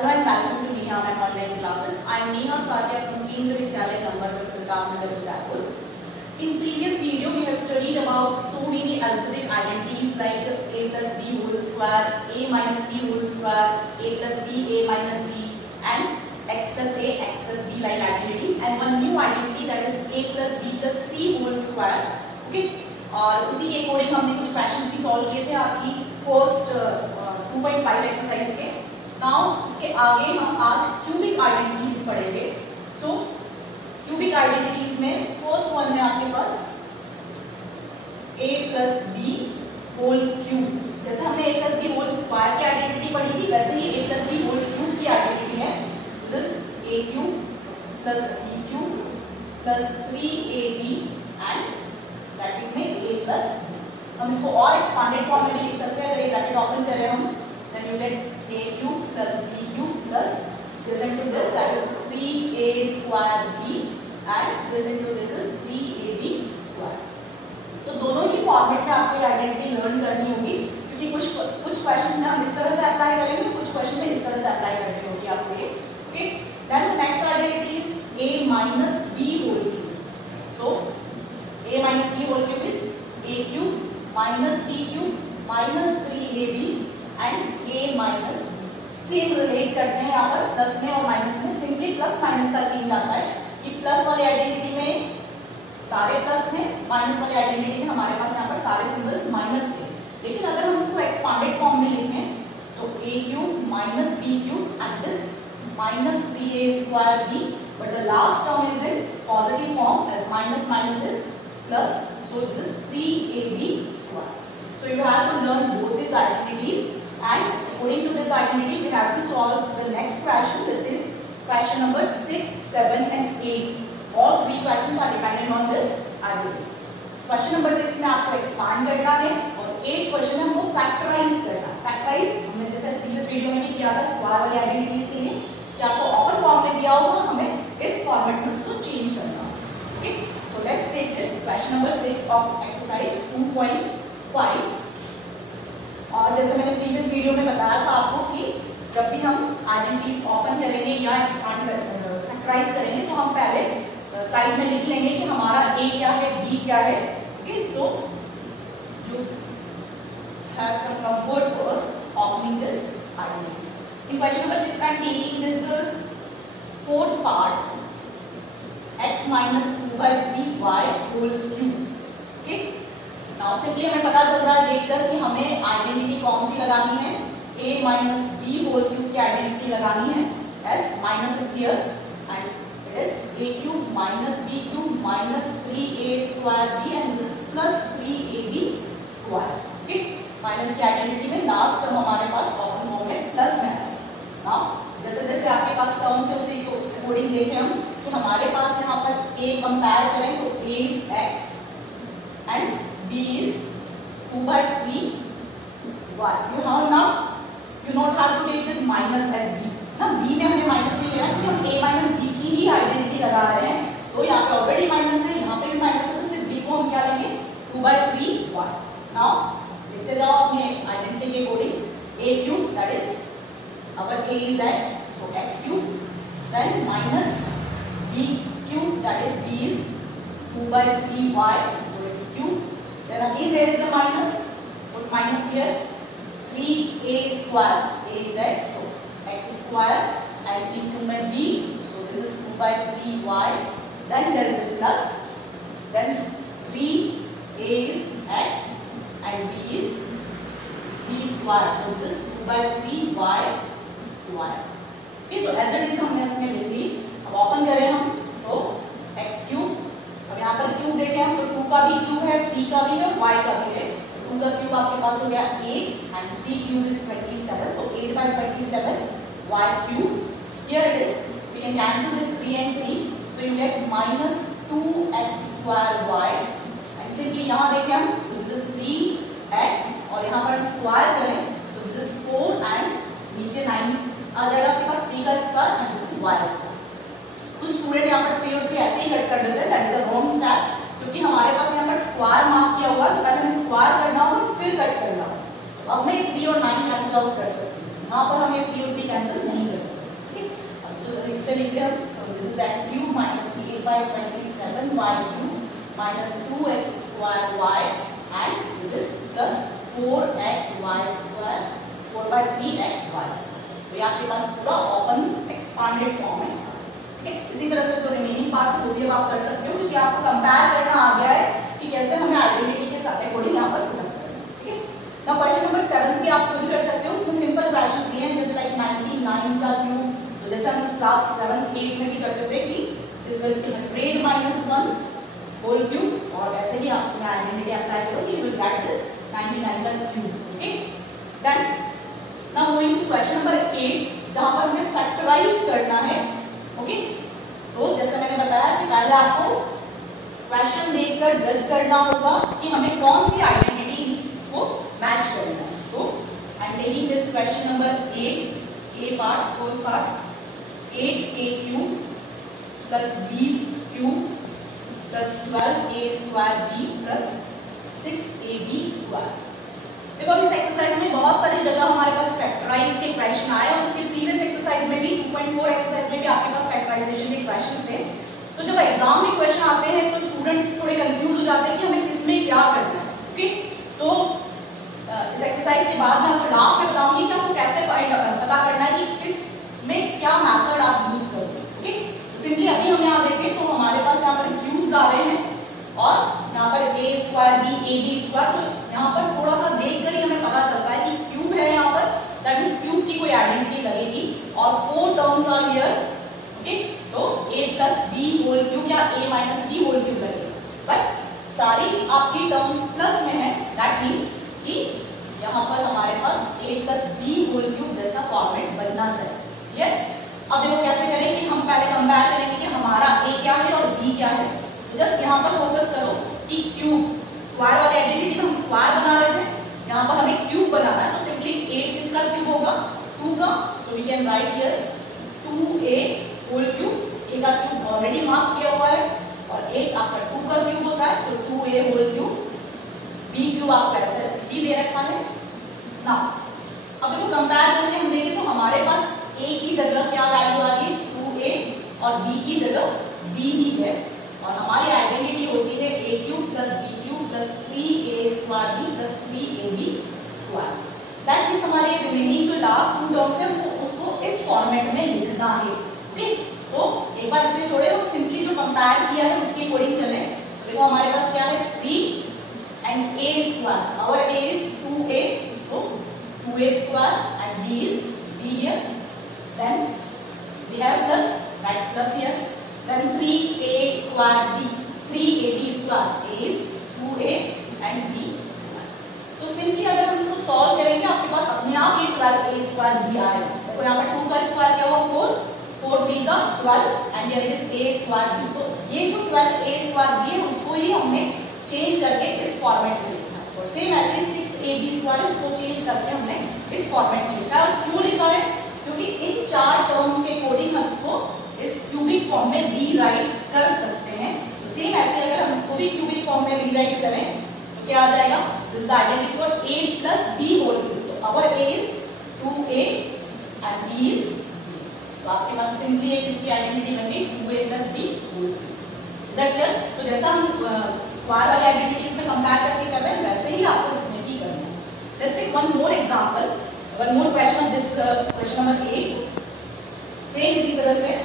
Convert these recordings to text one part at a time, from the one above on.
Hello and welcome to Neha Ma'am online classes. I am Neha Satya from Kendra Vidyalaya number Uttarakhand. In previous video we have studied about so many algebraic identities like a plus b whole square, a minus b whole square, a plus b, a minus b, and x plus a, x plus b like identities, and one new identity that is a plus b plus c whole square. Okay, और उसी के according हमने कुछ questions भी solve किए थे आपकी first 2.5 exercise के. नाउ उसके आगे हम आज क्यूबिक आइडेंटिटीज पढ़ेंगे. सो क्यूबिक आइडेंटिटीज में फर्स्ट वन है आपके पास a plus b whole cube. जैसे हमने a plus b whole square की आइडेंटिटी पढ़ी थी, वैसे ही a plus b whole cube की आइडेंटिटी है. This a cube plus b cube plus 3ab and bracket में a प्लस. हम इसको और एक्सपांडेड फॉर्म में लिख सकते हैं. अगर एक ब्रैकेट ओपन कर रहे हैं हम, then you get a cube plus b cube plus this into this, that is 3a square b, and this into this is 3ab square. तो दोनों ही फॉर्मेट में आपको आइडेंटिटी लर्न करनी होगी, क्योंकि कुछ क्वेश्चंस में हम इस तरह से अप्लाई करेंगे, कुछ क्वेश्चन में इस तरह से अप्लाई करनी होगी आपको ये. Okay, then the next identity is a minus b whole cube. So a minus b whole cube is a cube minus b cube minus 3ab and a minus b. Same relate करते हैं यहाँ पर plus में और minus में. Simply plus minus का change आता है कि प्लस वाली आइडेंटिटी में सारे प्लस हैं, माइनस वाली आइडेंटिटी में हमारे पास यहाँ पर सारे सिंबल्स माइनस के. लेकिन अगर हम इसको एक्सपांडेड फॉर्म में लिखें तो a cube minus b cube and this minus 3a square b, but the last term is in positive form as minus minus is plus, so this is 3ab square. So you have to learn both these identities, and according to this identity we have to solve the next question, that is question number 6, 7 and 8. All three questions are dependent on this identity. Question number 6 में आपको expand करना है और 8 question हमको factorise करना है. Factorise हमने जैसे प्रीवियस वीडियो में भी किया था स्क्वायर वाली आइडेंटिटीज के लिए, कि आपको ओपन फॉर्म में दिया होगा, हमें इस फॉर्मेट में उसको चेंज करना है. Okay, so let's take this question number 6 of exercise 2.5. और जैसे मैंने प्रीवियस वीडियो में बताया था आपको कि जब भी हम आइडेंटिटीज ओपन करेंगे या एक्सपांड फैक्टराइज करेंगे तो हम पहले साइड में लिख लेंगे कि हमारा a क्या है, b क्या है. Okay, so you have some comfort for opening this identity. In question number 6 I am taking this fourth part x minus 2 by 3y whole cube. Okay, now simply हमें पता चल रहा है देखकर कि हमें आइडेंटिटी कौन सी लगानी है. a minus b whole cube की आइडेंटिटी लगानी है, as minus is here and it is a cube minus b cube minus 3a square b and this plus 3ab square. Okay, minus की आइडेंटिटी में last term हमारे पास common form में plus में है. Now जैसे जैसे आपके पास टर्म से उसी के अकॉर्डिंग देखें हम, तो हमारे पास यहाँ पर a कंपेयर करें तो a is x and b is 2 by 3 y. You not have to take this minus as b. ना b में हमें माइनस नहीं लेना, क्योंकि हम a माइनस b की ही आइडेंटिटी लगा रहे हैं. तो यहाँ पे ऑलरेडी माइनस है, यहाँ पे भी माइनस है, तो सिर्फ b को हम क्या लेंगे 2 by 3 y. नाउ लिखते जाओ अपने आइडेंटिटी के according. a cube that is our a is x, so x cube, then minus b cube that is b is 2 by 3y, so it's cube. Then again there is a minus, put minus here. 3a square, a is x, so x square and into my b, so this is 2 by 3y. Then there is a plus, then 3a is x and b is b square, so this is 2 by 3y square. Okay, तो as it is हमने इसमें लिख ली. अब open करें हम तो x cube, अब यहाँ पर क्यूब देखें हम तो 2 का भी क्यूब है, 3 का भी है, y का भी है. 2 का क्यूब आपके पास हो गया 8 and 3 क्यूब is 27, तो 8 by 27 y cube. Here it is, we can cancel this 3 and 3, so you get minus 2x square y. And simply यहाँ देखें हम तो this is 3x और यहाँ पर स्क्वायर करें तो this is 4 and नीचे 9 आ जाएगा आपके पास 3 का square and this is y square. कुछ स्टूडेंट यहाँ पर 3 और 3 ऐसे ही कट कर देते हैं, that is a wrong step, क्योंकि हमारे पास यहाँ पर स्क्वायर मार्क किया हुआ है, तो पहले हमें स्क्वायर करना होगा फिर कट करना होगा. तो अब मैं 3 और 9 कैंसिल आउट कर सकती हूँ, यहाँ पर हमें 3 और 3 कैंसिल नहीं कर सकते. 27y cube minus 2x square y and this is plus 4xy square 4 by 3xy square। तो ये आपके पास पूरा ओपन एक्सपांडेड फॉर्म है। ठीक है, इसी तरह से जो रिमेनिंग पार्ट्स है वो भी आप कर सकते हो, क्योंकि आपको कंपेयर करना आ गया है कि कैसे हमें आइडेंटिटी के साथ अकॉर्डिंग यहाँ पर पुट करना है। ठीक है, नाउ क्वेश्चन नंबर 7 भी आप खुद कर सकते हो, उसमें सिंपल क्वेश्चंस दिए हैं जैसे लाइक 99 का क्यूब, तो जैसे हम क्लास 7 8 में भी करते थे कि this will be 100 minus 1 whole cube, और ऐसे ही आप इसमें आइडेंटिटी अप्लाई करो कि यू विल गेट दिस 99 का cube. Okay, then now moving to question number 8 जहां पर हमें फैक्टराइज करना है। ओके, तो जैसे मैंने बताया कि पहले आपको क्वेश्चन देखकर जज करना होगा कि हमें कौन सी आइडेंटिटीज को मैच करना है। तो आई am taking this question number 8 A part, first part 8a cube plus b cube plus 12a square b plus 6ab square. देखो इस एक्सरसाइज में बहुत सारी जगह हमारे पास फैक्टराइज के क्वेश्चन आए और उसके प्रीवियस एक्सरसाइज में भी 2.4 एक्सरसाइज में भी आपके पास फैक्टराइजेशन के क्वेश्चंस थे। तो जब एग्जाम में क्वेश्चन आते हैं तो स्टूडेंट्स थोड़े कंफ्यूज हो जाते हैं कि हमें किसमें क्या करना है। ओके, तो इस एक्सरसाइज के बाद मैं आपको लास्ट में बताऊंगी कि आपको कैसे पता करना है कि किस में क्या मेथड आप यूज करोगे। ओके, तो सिंपली अभी हम यहाँ देखें तो हमारे पास यहाँ पर क्यूब्स आ रहे हैं और यहाँ पर a square b ab square, तो यहाँ पर थोड़ा सा देखकर ही हमें पता चलता है कि क्यूब है यहाँ पर, दैट मींस क्यूब की कोई आइडेंटिटी लगेगी और 4 टर्म्स आर हियर। ओके, तो a plus b whole cube या a minus b whole cube लगेगा, बट सारी आपकी टर्म्स प्लस में है, दैट मींस कि यहाँ पर हमारे पास a plus b whole cube जैसा फॉर्मेट बनना चाहिए। क्लियर? अब देखो कैसे करें कि हम पहले कंपेयर करेंगे कि हमारा a क्या है और b क्या है। तो जस्ट यहाँ पर फोकस करो कि क्यूब स्क्वायर वाली आइडेंटिटी में हम स्क्वायर बना रहे थे, यहाँ पर हमें क्यूब बनाना है, तो सिंपली 8 किसका क्यूब होगा 2 का, so we can write here 2a whole cube. a का क्यूब ऑलरेडी मार्क किया हुआ है और 8 आपका 2 का क्यूब होता है, so 2a whole cube. b cube आपको ऐसे ही दे रखा है ना। अब देखो कंपेयर करके हम देखें तो हमारे पास a की जगह क्या वैल्यू आ रही है 2a और b की जगह b ही है, और हमारी आइडेंटिटी होती है a cube plus b cube plus 3a square b plus 3ab square. That means हमारे रिमेनिंग जो लास्ट 2 टर्म्स है वो उसको इस फॉर्मेट में लिखना है। ओके, तो एक बार इसे छोड़े और सिंपली जो कंपेयर किया है उसके अकॉर्डिंग चले। तो देखो हमारे पास क्या है 3 and a square, our a is 2a, so 2a square and b is b here, then we have plus, that plus here, then 3a square b 3ab square a is 2a and b square। तो simply अगर हम इसको solve करेंगे आपके पास अपने आप ये 12a square b आएगा। देखो यहाँ पर 2 का स्क्वायर क्या हुआ 4 3 जा 12 and here it is a square b। तो ये जो 12a square b है उसको ही हमने चेंज करके इस फॉर्मेट में लिखा है, और सेम ऐसे 6ab square उसको चेंज करके हमने इस फॉर्मेट में लिखा है। और क्यों लिखा है? क्योंकि इन 4 टर्म्स के अकॉर्डिंग हम इसको इस क्यूबिक फॉर्म में रीराइट कर सकते हैं। सेम ऐसे अगर हम इसको भी क्यूबिक फॉर्म में रीराइट करें तो क्या आ जाएगा, this is identity for a plus b whole cube. तो our a is 2a and b is b, तो आपके पास सिंपली एक इसकी आइडेंटिटी बन गई 2a plus b whole cube. Is that clear? तो जैसा हम स्क्वायर वाली आइडेंटिटीज में कंपेयर करके कर रहे हैं वैसे ही आपको इसमें भी करना है। Let's take one more example, one more question of this question number 8। Same इसी तरह से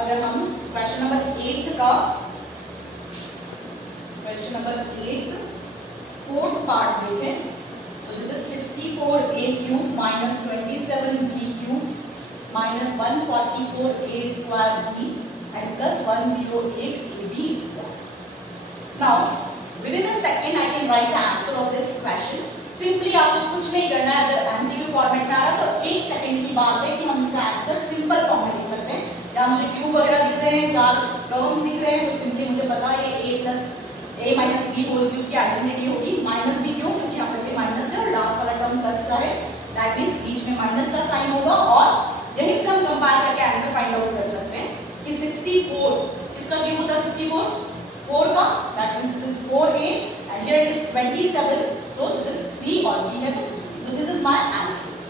अगर हम क्वेश्चन नंबर 8 का क्वेश्चन नंबर 8 फोर्थ पार्ट देखें तो this is 64a cube minus 27b cube minus 144a square b and plus 108ab square. Now with in a second I can write the answer of this question. Simply आपको कुछ नहीं करना है, अगर MCQ format में आ रहा तो 1 second की बात है कि हम इसका आंसर सिंपल फॉर्म में लिख सकते हैं। या मुझे क्यूब वगैरह दिख रहे हैं, 4 टर्म्स दिख रहे हैं, तो सिंपली मुझे पता है a plus a minus b whole cube की आइडेंटिटी होगी माइनस b, क्यों? क्योंकि यहाँ पर माइनस है और लास्ट वाला टर्म प्लस का है, दैट मींस बीच में माइनस का साइन होगा। और यही से हम कंपेयर करके आंसर फाइंड आउट कर सकते हैं कि 64 किसका क्यूब होता है 64 4 का, that means this is 4a and here it is 27, so this is 3 और b है तो this is my answer.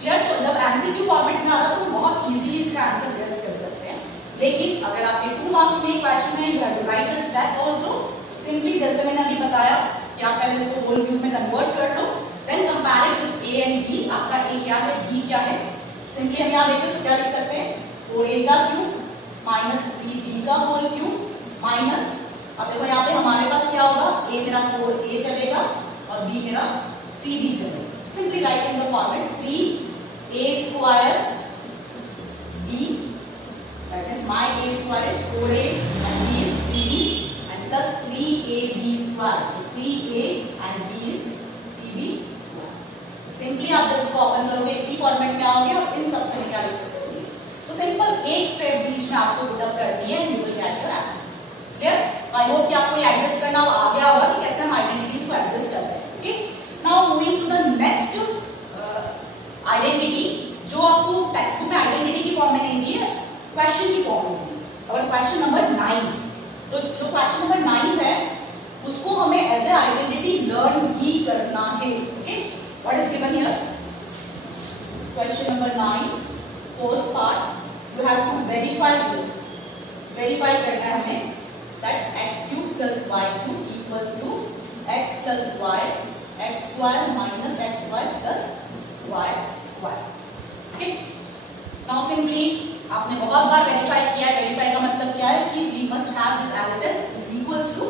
Clear? तो जब एमसीक्यू फॉर्मेट में आ रहा तो बहुत इजीली इसका आंसर गेस कर सकते हैं। लेकिन अगर आपके 2 मार्क्स में क्वेश्चन है, you have to write the step also. Simply जैसे मैंने अभी बताया कि आप पहले इसको होल क्यूब में कन्वर्ट कर लो, then compare it with a and b। आपका a क्या है, b क्या है। सिंपली हम यहाँ देखें तो क्या लिख सकते हैं, 4a का क्यूब माइनस 3b का होल क्यूब माइनस, अब देखो यहाँ पे हमारे पास क्या होगा, a मेरा 4a चलेगा और b मेरा 3b चलेगा। Simply write in the format 3a square b, that is my a square is 4a and b is 3b and plus 3ab square, so 3a and b is 3b square। Simply आप जब इसको open करोगे इसी format में आओगे और इन सब से निकाल सकते हो। तो सिंपल एक स्टेप बीच में आपको पुटअप करनी है, you will get your answer. Clear? I hope कि आपको ये एडजस्ट करना आ गया होगा कि कैसे हम आइडेंटिटीज को एडजस्ट करते हैं। Okay, now moving to the next identity, जो आपको टेक्स्ट बुक में आइडेंटिटी की फॉर्म में नहीं दी है, क्वेश्चन की फॉर्म में दी है। और क्वेश्चन नंबर 9, तो जो क्वेश्चन नंबर 9 है उसको हमें एज ए आइडेंटिटी लर्न ही करना है। Okay, what is given here, question number 9 first part, you have to verify करना है हमें that x cube plus y cube equals to x plus y x square minus xy plus y square। okay, now simply आपने बहुत बार verify किया है। Verify का मतलब क्या है कि we must have this RHS is equals to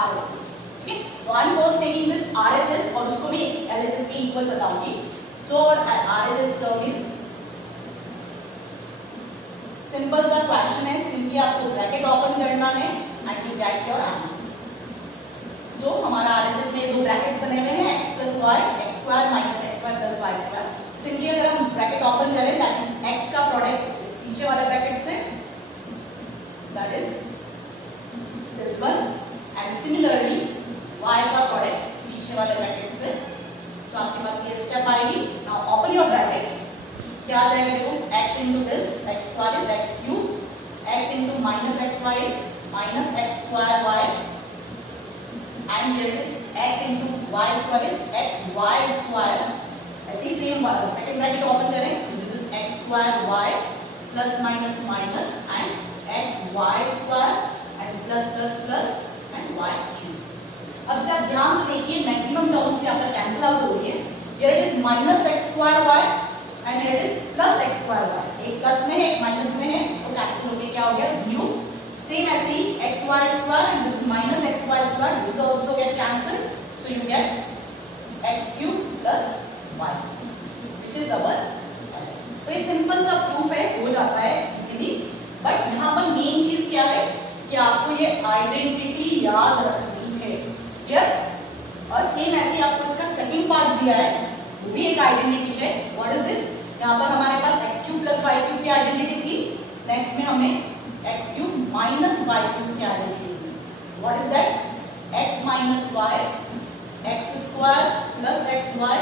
RHS। okay, so I'm first taking this RHS और उसको भी LHS के इक्वल बताऊंगी। so RHS term is simple सा क्वेश्चन है, सिंपली आपको ब्रैकेट ओपन करना है and you get your answer. So हमारा आरएचएस में दो ब्रैकेट्स बने हुए हैं, x plus Y x square minus x Y plus Y square. Simply अगर हम ब्रैकेट ओपन करें दैट इज x का प्रोडक्ट इस पीछे वाले ब्रैकेट से, that is this one, and similarly y का प्रोडक्ट पीछे वाले ब्रैकेट से। तो आपके पास ये स्टेप आएगी। नाउ ओपन योर ब्रैकेट्स, क्या आ जाएगा देखो, x into this x square is x cube, x into minus xy is minus x square y, and here it is x into y square is xy square। ऐसे ही same second bracket open करें तो this is x square y plus minus minus and xy square and plus plus plus and y cube। अब से आप ध्यान से देखिए, maximum terms यहाँ पर कैंसिल आउट हो रही है। here it is minus x square y and here it is plus x square y, एक प्लस में है एक माइनस में है तो कैंसिल होके क्या हो गया, 0। सेम ऐसे ही x y square and this minus x y square, this also get cancelled, so you get x cube plus y which is our LHS। तो ये सिंपल सा प्रूफ है, हो जाता है इजीली। बट यहाँ पर मेन चीज क्या है कि आपको ये आइडेंटिटी याद रखनी है। क्लियर? और सेम ऐसे ही आपको इसका सेकंड पार्ट दिया है, वो भी एक आइडेंटिटी है। व्हाट इज दिस, यहाँ पर हमारे पास x cube plus y cube की आइडेंटिटी थी, नेक्स्ट में हमें x cube minus y cube की आइडेंटिटी थी। What is that, x minus y x square plus x Y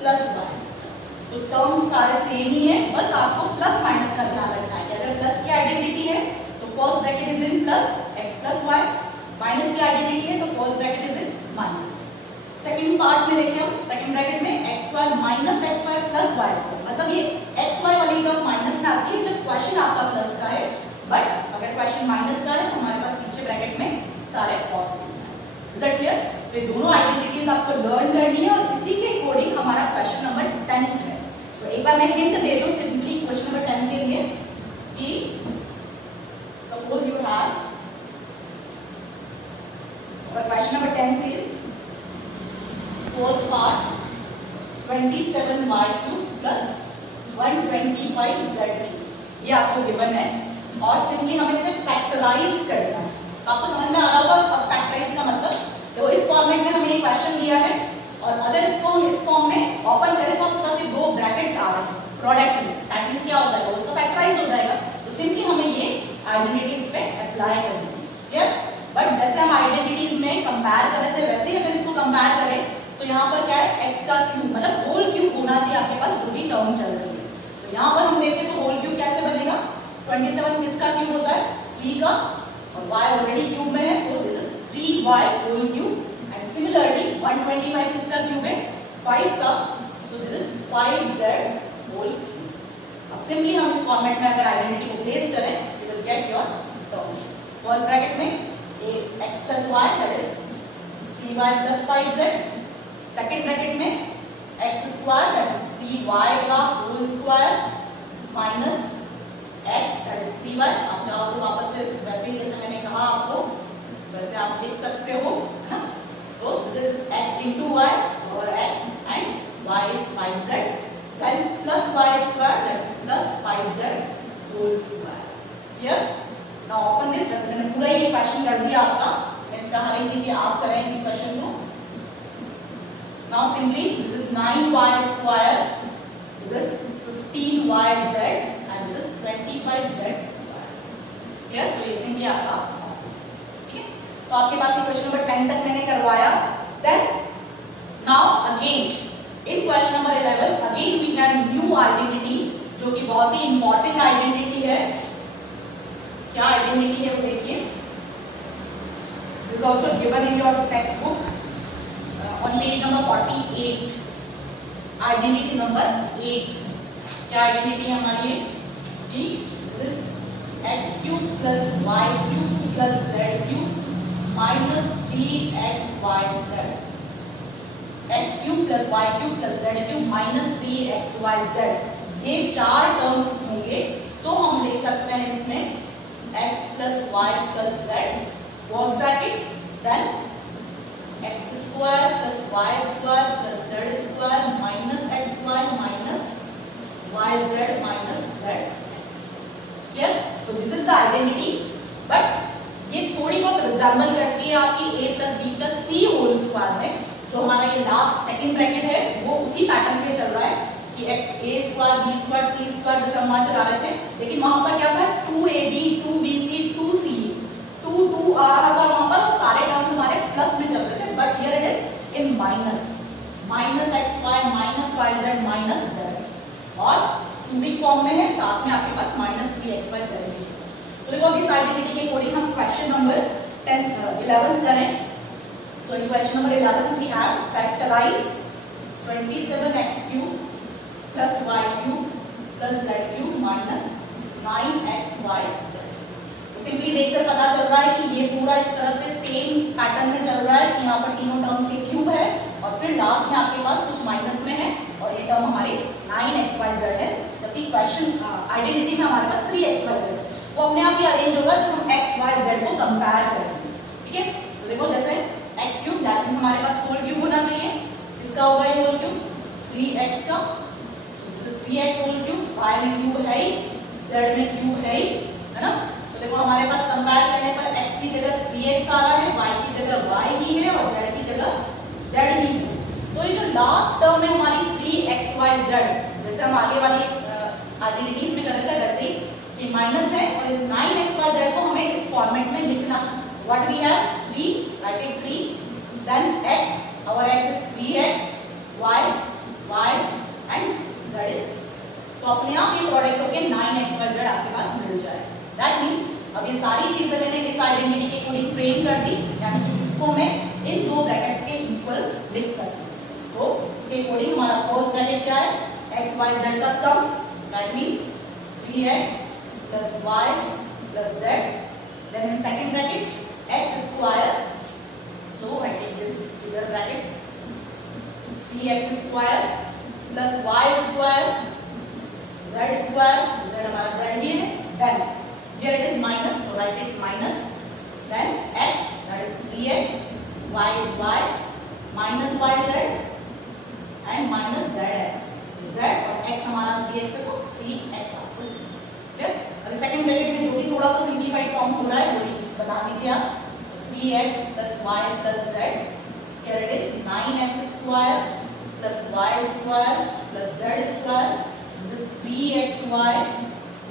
plus Y square. तो टर्म्स सारे सेम ही है, बस आपको प्लस माइनस का ध्यान रखना है कि अगर प्लस की आइडेंटिटी है तो first bracket is in plus x plus y, minus की आइडेंटिटी है तो first bracket is in minus. Second part में देखिए हम सेकंड ब्रैकेट में x square minus x Y plus Y square, मतलब ये x वाई वाली टर्म माइनस में आती है जब क्वेश्चन आपका प्लस का है, बट अगर क्वेश्चन माइनस का है तो हमारे पास पीछे ब्रैकेट में सारे पॉजिटिव है। Is that clear? तो ये दोनों आइडेंटिटीज आपको लर्न करनी है और इसी के अकॉर्डिंग हमारा क्वेश्चन नंबर 10 है। तो एक बार मैं हिंट दे दूं सिंपली क्वेश्चन नंबर 10 के लिए कि suppose you have, question number 10 is first part 27y³ plus 125z³, ये आपको गिवन है और सिंपली हमें इसे फैक्टराइज करना है। तो आपको समझ में आ रहा होगा अब फैक्टराइज का मतलब, तो इस फॉर्मेट में हमें एक क्वेश्चन दिया है और अगर इसको हम इस फॉर्म में ओपन करें तो आपके पास ये दो ब्रैकेट्स आ रहे हैं प्रोडक्ट में, दैट मींस क्या हो जाएगा, उसका फैक्टराइज हो जाएगा। तो सिंपली हमें ये आइडेंटिटीज पे अप्लाई करनी है। क्लियर? बट जैसे हम आइडेंटिटीज में कंपेयर कर रहे थे वैसे ही अगर इसको कंपेयर करें तो यहाँ पर क्या है, x का क्यूब मतलब होल क्यूब होना चाहिए आपके पास जो भी टर्म चल रही है। तो यहाँ पर हम देखें तो होल क्यूब कैसे बनेगा, 27 किसका क्यूब होता है, 3 का, और y ऑलरेडी क्यूब में है तो this is 3y whole cube and similarly 125 किसका क्यूब है, 5 का, so this is 5z whole cube. अब सिंपली हम इस फॉर्मेट में अगर आइडेंटिटी को प्लेस करें we will get your terms. First bracket में x plus y that is 3y plus 5z. Second bracket में x square that is 3y का whole square minus x that is 3y. आप चाहो तो वापस से वैसे ही जैसे मैंने कहा आपको वैसे आप लिख सकते हो, है ना. तो this is x into y or x and y is 5z, then plus y square that is plus 5z whole square. Here now open this. वैसे मैंने पूरा ये क्वेश्चन कर दिया आपका, मैं चाह रही थी कि आप करें इस क्वेश्चन को. Now simply this is 9y square, this is 15yz and this is 25z square. Here तो ये सिंपली आपका, ठीक है. तो आपके पास ये क्वेश्चन नंबर 10 तक मैंने करवाया. Then now again in question number 11 again we have new identity जो कि बहुत ही important identity है. क्या identity है वो देखिए. This is also given in your textbook on page number 48. Identity number 8. क्या identity है हमारी कि this x cube plus y cube plus z cube minus 3xyz. x cube plus y cube plus z cube minus 3xyz. ये चार terms होंगे तो हम लिख सकते हैं इसमें x plus y plus z first bracket, then x square plus y square plus z square minus xy minus yz minus zx. Clear? तो this is the identity, but ये थोड़ी बहुत रिजेंबल करती है आपकी a plus b plus c whole square में. जो हमारा ये लास्ट सेकंड ब्रैकेट है वो उसी पैटर्न पे चल रहा है कि a square b square c square जैसे हम वहाँ चला रहे थे, लेकिन वहाँ पर क्या था 2ab 2bc 2c 2 2 आ रहा था वहाँ पर, सारे टर्म्स हमारे प्लस में चल रहे थे. But here it is in minus minus xy minus yz minus zx और क्यूबिक फॉर्म में है, साथ में आपके पास माइनस 3xyz भी है. तो देखो इस आइडेंटिटी के अकॉर्डिंग हम क्वेश्चन नंबर 11 करें. So in question number 11 we have factorize 27x cube plus y cube plus z cube minus 9xyz. तो सिंपली देखकर पता चल रहा है कि ये पूरा इस तरह से सेम पैटर्न में चल रहा है कि यहाँ पर तीनों टर्म्स के क्यूब है और फिर लास्ट में आपके पास कुछ माइनस में है और ये टर्म हमारी 9xyz है, जबकि क्वेश्चन आइडेंटिटी में हमारे पास 3xyz है. वो अपने आप ही अरेंज होगा जब हम xyz को कंपेयर करेंगे. ठीक है, तो देखो जैसे x क्यूब दैट मींस हमारे पास होल क्यूब होना चाहिए, इसका होगा ये होल क्यूब 3x का, so this is 3x whole cube. y में क्यूब है ही, z में क्यूब है ही, है ना. तो देखो हमारे पास कंपेयर करने पर x की जगह 3x आ रहा है, y की जगह y ही है और z की जगह z ही है. तो ये जो लास्ट टर्म है हमारी 3xyz, जैसे हम आगे वाली आइडेंटिटीज में कर रहे थे वैसे ही कि माइनस है और इस 9xyz को हमें इस फॉर्मेट में लिखना. What we have 3, write it 3, then x, our x is 3x, y and z is 6. तो अपने आप ये प्रोडक्ट होके 9xyz आपके पास मिल जाए. That means अब ये सारी चीजें मैंने इस आइडेंटिटी के अकॉर्डिंग फ्रेम कर दी, यानी कि इसको मैं इन दो ब्रैकेट्स के इक्वल लिख सकती हूँ. तो इसके अकॉर्डिंग हमारा फर्स्ट ब्रैकेट क्या है, x y z का सम, that means 3x plus y plus z. Then in second bracket x square, so I take this bigger bracket, 3x square plus y square z square, z हमारा z ही है. Then here it is minus, so write it minus. Then x, that is 3x, y is y, minus yz and minus zx. z और x हमारा 3x है तो 3x आपको. Clear? अभी second bracket में जो भी थोड़ा सा सिंप्लीफाइड फॉर्म हो रहा है वो बता दीजिए आप. 3x plus y plus z, here it is 9x square plus y square plus z square. This is 3xy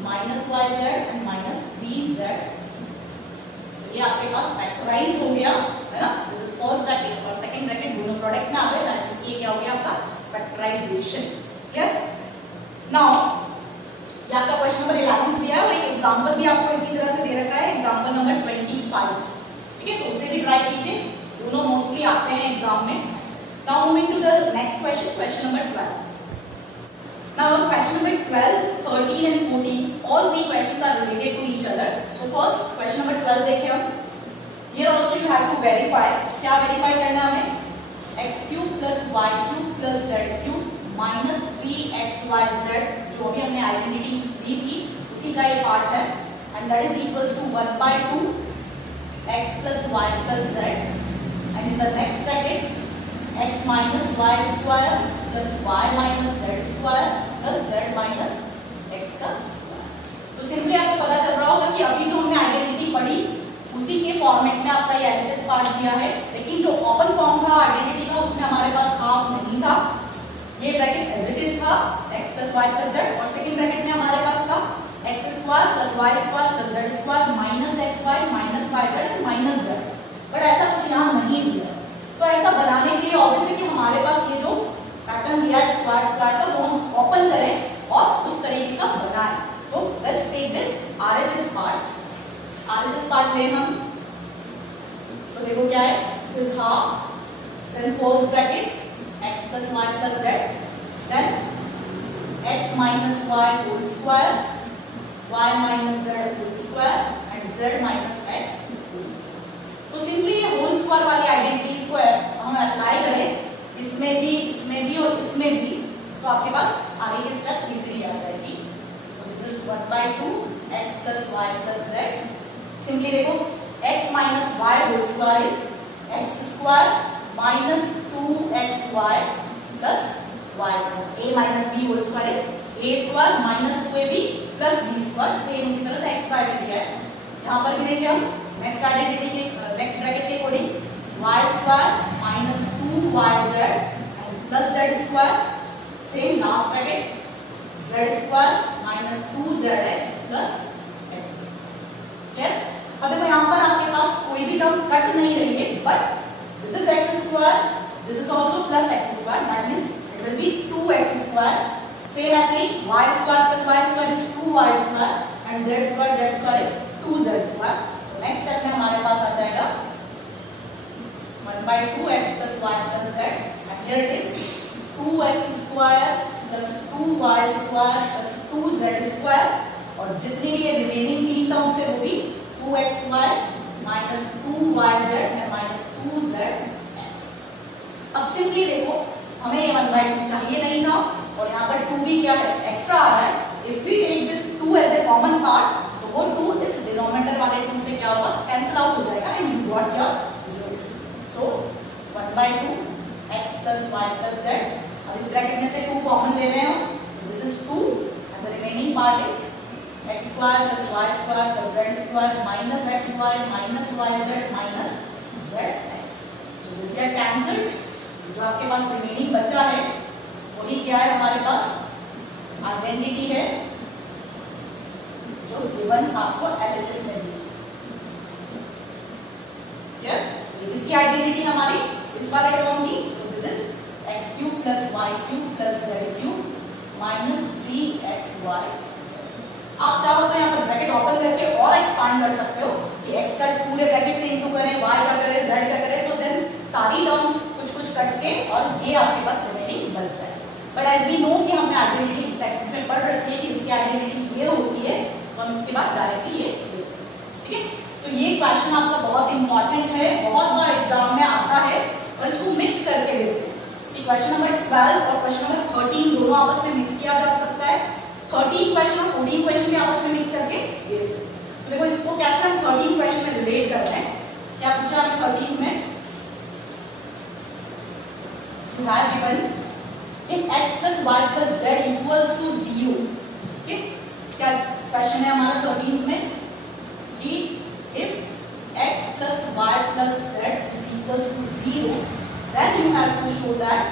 minus yz and minus 3zx. तो ये आपके पास फैक्टराइज हो गया है ना. दिस इज फर्स्ट ब्रैकेट और सेकंड ब्रैकेट दोनों product में आ गए, दैट मींस ये क्या हो गया आपका फैक्टराइजेशन. क्लियर? नाउ ये आपका क्वेश्चन नंबर 11 दिया है और एक एग्जांपल भी आपको इसी तरह से दे रखा है, एग्जांपल नंबर 25. ठीक है, तो उसे भी ट्राई कीजिए, दोनों मोस्टली आते हैं एग्जाम में. Now moving to the next question, question number 12. Now question number 12, 13 and 14 All three questions are related to each other. So first question number 12 देखिए हम. Here also you have to verify. क्या verify करना है हमें? x cube plus y cube plus z cube minus 3xyz जो अभी हमने identity दी थी उसी का ये पार्ट है. And that is equals to 1/2 x plus y plus z. And in the next bracket x minus y square plus y minus z square plus z minus x का square. तो simply आपको पता चल रहा होगा कि अभी जो हमने आइडेंटिटी पढ़ी उसी के फॉर्मेट में आपका ये एलएचएस पार्ट दिया है, लेकिन जो ओपन फॉर्म था आइडेंटिटी का उसमें हमारे पास हाफ नहीं था. ये ब्रैकेट एज इट इज था x plus y plus z और सेकंड ब्रैकेट में हमारे पास था x square plus y square plus z square minus xy minus yz and minus z. But ऐसा कुछ यहाँ नहीं दिया. तो ऐसा बनाने के लिए ऑब्वियसली कि हमारे पास ये जो पैटर्न दिया है स्क्वायर स्क्वायर का वो हम ओपन करें और उस तरीके का बनाएं. तो let's take this RHS part. RHS part लें हम. तो देखो क्या है, this half then close bracket x plus y plus z then x minus y whole square y minus z whole square and z minus x whole square. तो simply ये whole square वाली identities को हम apply करें इसमें भी और इसमें भी, तो आपके पास आगे की स्टेप इजीली आ जाएगी. सो this is 1/2 x plus y plus z. Simply देखो x minus y whole square is x square minus 2xy plus y square. a minus b whole square is a square minus 2ab plus b square. Same उसी तरह से x square में दिया है. यहाँ पर भी देखिए हम नेक्स्ट आइडेंटिटी के नेक्स्ट ब्रैकेट के according y square minus 2yz and plus z square. Same last bracket z square minus 2zx plus x. Clear? अब देखो यहाँ पर आपके पास कोई भी टर्म कट नहीं रही है, but this is x square, this is also plus x square, that means it will be 2x square. Same ऐसे ही y square plus y square is 2y square and z square is 2z square. Next step में हमारे पास आ जाएगा 1/2 x plus y plus z and here it is 2x square plus 2y square plus 2z square और जितनी भी ये remaining तीन terms है वो भी 2xy minus 2yz and minus 2zx. अब सिंपली देखो हमें ये 1/2 चाहिए नहीं था और यहाँ पर 2 भी क्या है एक्स्ट्रा आ रहा है. If we take this 2 as a common part तो वो 2 इस डिनोमिनेटर वाले 2 से क्या होगा, कैंसिल आउट हो जाएगा and you got your result. So 1/2 x plus y plus z. अब इस ब्रैकेट में से 2 कॉमन ले रहे हैं. This is 2 and the remaining part is x square plus y square plus z square minus xy minus yz minus zx. so this get cancelled. जो आपके पास remaining बचा है वही क्या है हमारे पास आइडेंटिटी है जो गिवन आपको एलएचएस में दी. क्लियर? ये किसकी आइडेंटिटी हमारी इस वाले टर्म की. सो this is x cube plus y cube plus z cube minus 3xy. आप चाहो तो यहाँ पर ब्रैकेट ओपन करके और एक्सपांड कर सकते हो कि x का इस पूरे ब्रैकेट से इनटू करें, y का करें, z का करें, तो देन सारी टर्म्स कुछ कट के और ये आपके पास रिमेनिंग बच जाए. बट एज वी नो कि हमने आइडेंटिटी टेक्स्ट में पढ़ रखी है कि इसकी आइडेंटिटी ये होती है, तो हम इसके बाद डायरेक्टली ये लिख सकते हैं. ठीक है? तो ये क्वेश्चन आपका बहुत इंपॉर्टेंट है, बहुत बार एग्जाम में आता है और इसको मिक्स करके देते हैं कि क्वेश्चन नंबर 12 और क्वेश्चन नंबर 13 दोनों आपस में मिक्स किया जा सकता है. 13 क्वेश्चन और 14 क्वेश्चन भी आपस में मिक्स करके दे सकते हैं. तो देखो इसको कैसे हम 13 क्वेश्चन में रिलेट करते हैं. क्या पूछा हमें 13 में, you have given if x plus y plus z equals to 0. ठीक, क्या क्वेश्चन है हमारा 13 में कि if x plus y plus z is equals to 0 then you have to show that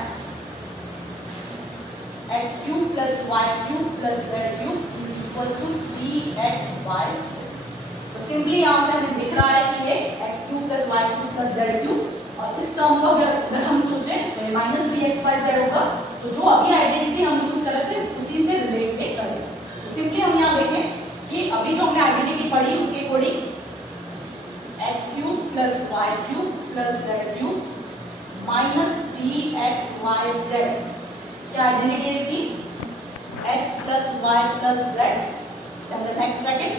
x cube plus y cube plus z cube is equals to 3xyz. तो simply यहाँ से हमें दिख रहा है कि ये x cube plus y cube plus z cube और इस टर्म को अगर हम सोचें तो ये माइनस 3xyz होगा. तो जो अभी आइडेंटिटी हम यूज कर रहे थे उसी से रिलेट करें. तो सिंपली हम यहाँ देखें कि अभी जो हमने आइडेंटिटी पढ़ी उसके according x cube plus y cube plus z cube minus 3xyz क्या आइडेंटिटी है इसकी, x plus y plus z then the next bracket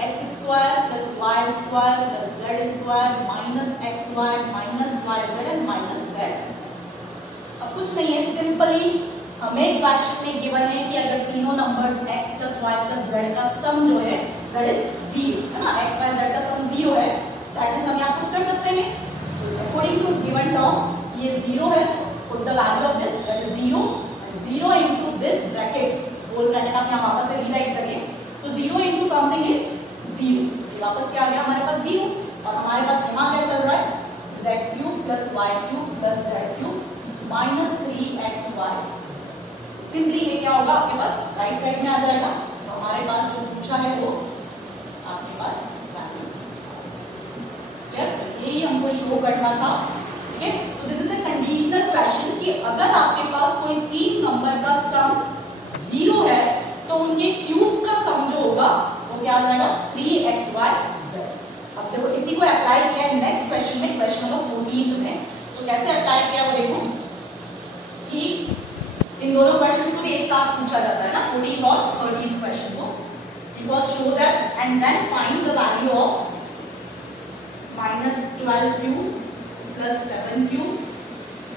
x square plus y square plus z square minus xy minus yz and minus z। अब कुछ नहीं है, simply हमें question में given है कि अगर तीनों numbers x plus y plus z का सम जो है दैट इज 0 है ना, x y z का सम 0 है, दैट मींस हम यहाँ पुट कर सकते हैं अकॉर्डिंग टू गिवन टर्म ये 0 है, put the value of this that is 0 0 into this bracket, whole bracket आप यहाँ वापस से रीराइट करिए तो 0 इनटू समथिंग इज 0, ये वापस क्या आ गया हमारे पास 0 और हमारे पास यहाँ क्या चल रहा है x cube plus y cube plus z cube minus 3xy। Simply ये क्या होगा आपके पास राइट साइड में आ जाएगा, तो हमारे पास जो पूछा है वो आपके पास वैल्यू क्लियर, यही हमको शो करना था। ठीक है, तो this is a conditional question कि अगर आपके पास कोई तीन नंबर का सम 0 है तो उनके क्यूब्स का सम जो होगा वो क्या आ जाएगा 3xyz। अब देखो इसी को अप्लाई किया है नेक्स्ट क्वेश्चन में, क्वेश्चन नंबर 14 में, तो कैसे अप्लाई किया वो देखो कि इन दोनों क्वेश्चंस को भी एक साथ पूछा जाता है ना, 14th और 13th क्वेश्चन को। First show that and then find the value of -12 cube plus 7 cube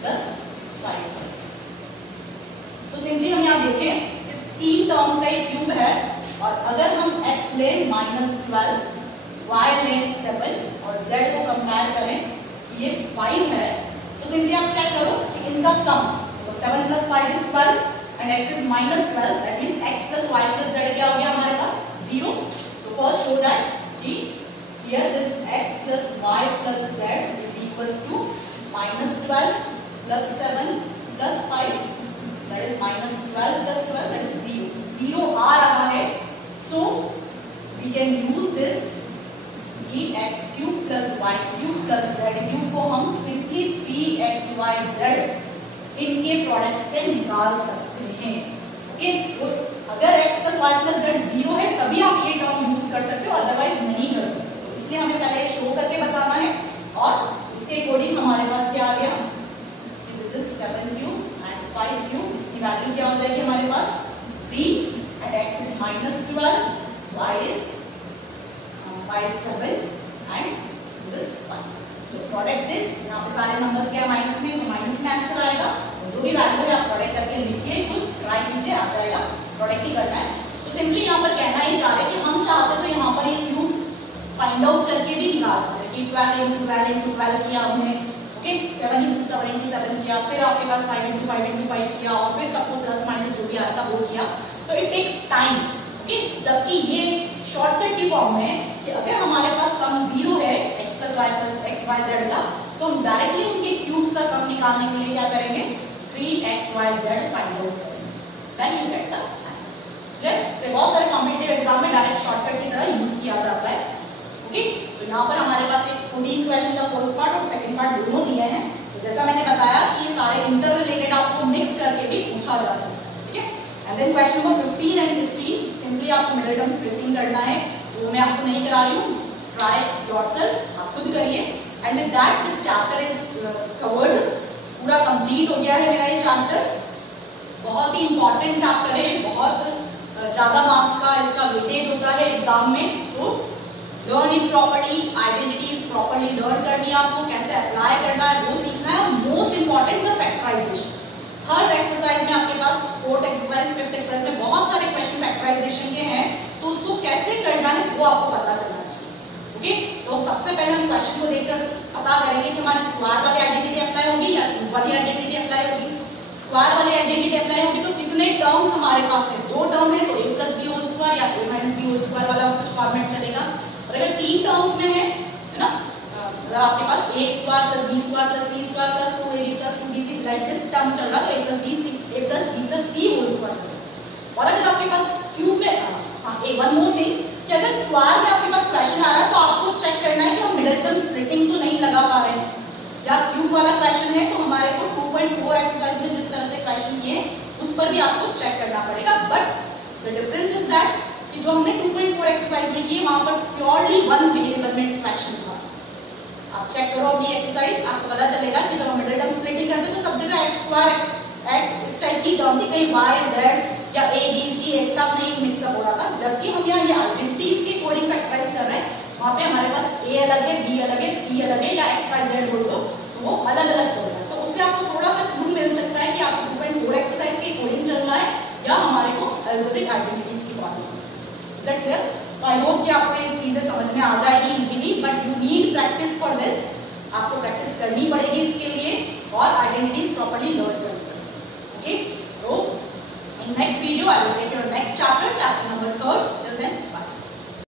plus 5। तो सिंपली हम यहाँ देखें तीन टर्म्स का एक क्यूब है और अगर हम x ले -12, y ले 7 और z को कंपेयर करें ये 5 है, तो सिंपली आप चेक करो कि इनका सम 7 plus 5 is 12 and x is -12, that means x plus y plus z क्या हो गया हमारे पास 0। So first show that कि here this x plus y plus z is equals to -12 plus 7 plus 5, that is -12 plus 12, that is 0 0 आ रहा है, so we can use this कि x cube plus y cube plus z cube को हम simply 3xyz इनके product से निकाल सकते हैं। ओके, अगर x plus y plus z 0 है तभी आप ये टर्म यूज कर सकते हो, अदरवाइज नहीं कर सकते। तो इसलिए हमें पहले शो करके बताना है और इसके अकॉर्डिंग हमारे पास क्या आ गया, this is 7 cube and 5 cube, इसकी वैल्यू क्या हो जाएगी हमारे पास 3 and x is -12, y is 7 and this 5। So product this, यहाँ पे सारे नंबर्स क्या माइनस में, तो माइनस में आंसर आएगा, जो भी वैल्यू है आप प्रोडक्ट करके लिखिए, खुद ट्राई कीजिए, आ जाएगा, प्रोडक्ट ही करना है। तो सिंपली यहाँ पर कहना ही जा रहा है कि हम चाहते तो यहाँ पर ये क्यूब्स फाइंड आउट करके भी निकाल सकते हैं कि 12 into 12 into 12 किया हमने, ओके 7 into 7 into 7 किया, फिर आपके पास 5 into 5 into 5 किया और फिर सबको प्लस माइनस जो भी आ रहा था वो किया, तो इट टेक्स टाइम। ओके, जबकि ये शॉर्टकट की फॉर्म में कि अगर हमारे पास सम 0 है x plus y plus x y z का, तो हम डायरेक्टली उनके क्यूब्स का सम निकालने के लिए क्या करेंगे 3xyz फाइंड आउट करेंगे, then you get the answer. Clear, तो बहुत सारे कॉम्पिटिटिव एग्जाम में डायरेक्ट शॉर्टकट की तरह यूज किया जाता है। ओके, तो यहाँ पर हमारे पास एक 14 क्वेश्चन का फर्स्ट पार्ट और सेकंड पार्ट दोनों दिए हैं, तो जैसा मैंने बताया कि ये सारे इंटर रिलेटेड आपको मिक्स करके भी पूछा जा सकता है। ठीक है, and then question number 15 and 16 simply आपको मिडिल टर्म स्प्लिटिंग करना है, वो मैं आपको नहीं करा रही हूँ, ट्राई योरसेल्फ, आप खुद करिए। And with that this chapter is covered, पूरा कंप्लीट हो गया है मेरा ये चैप्टर। बहुत ही इंपॉर्टेंट चैप्टर है, बहुत ज्यादा मार्क्स का इसका वेटेज होता है एग्जाम में, तो learn it properly, identities properly learn करनी है आपको, कैसे अप्लाई करना है वो सीखना है। मोस्ट इंपॉर्टेंट द फैक्टराइजेशन, हर एक्सरसाइज में आपके पास 4th एक्सरसाइज 5th एक्सरसाइज में बहुत सारे क्वेश्चन फैक्टराइजेशन के हैं, तो उसको कैसे करना है वो आपको पता चलना चाहिए। ओके, तो सबसे पहले हम क्वेश्चन को देखकर पता करेंगे कि हमारे स्क्वायर वाली आइडेंटिटी अप्लाई होगी या क्यूब वाली आइडेंटिटी अप्लाई होगी। स्क्वायर वाली आइडेंटिटी अप्लाई होगी तो कितने टर्म्स हमारे पास है, 2 टर्म है, तो a plus b whole square या a minus b whole square वाला कुछ फॉर्मेट चलेगा। और अगर 3 टर्म्स में है ना, अगर आपके पास a square plus b square plus c square plus 2ab plus 2bc like this term चल रहा है, तो a plus b plus c whole square चलेगा। और अगर आपके पास क्यूब में वन मोर थिंग कि अगर स्क्वायर में आपके पास क्वेश्चन आ रहा है तो आपको चेक करना है कि हम मिडिल टर्म स्प्लिटिंग तो नहीं लगा पा रहे हैं, या क्यूब वाला क्वेश्चन है तो हमारे को 2.4 एक्सरसाइज में जिस तरह से क्वेश्चन किए उस पर भी आपको चेक करना पड़ेगा। But the difference is that कि जो हमने 2.4 एक्सरसाइज में किए वहां पर प्योरली वन वेरिएबल में क्वेश्चन था। आप चेक करो अपनी एक्सरसाइज, आपको पता चलेगा कि जब हम मिडिल टर्म स्प्लिटिंग करते हैं तो सब जगह x स्क्वायर x इस टाइप की टर्म थी, कहीं y z या या ए बी सी एक साथ नहीं मिक्सअप हो रहा था, जबकि हम यहाँ ये आइडेंटिटीज के कोडिंग फैक्टराइज कर रहे हैं, वहाँ पे हमारे पास ए अलग है, बी अलग है, सी अलग है, या एक्स वाई जेड बोल दो, तो वो अलग अलग चल रहा है। तो उससे आपको थोड़ा सा क्लू मिल सकता है कि आपको 2.4 एक्सरसाइज की कोडिंग चल रहा है या हमारे को अलजेब्रिक आइडेंटिटीज की बात है। Is that clear? तो आई होप कि आपको ये चीजें समझ में आ जाएगी easily, but you need practice for this. आपको प्रैक्टिस करनी पड़ेगी इसके लिए और आइडेंटिटीज प्रॉपर्ली लर्न करनी पड़ेगी। ओके, तो in next video I will take your next chapter, chapter number 3. Till then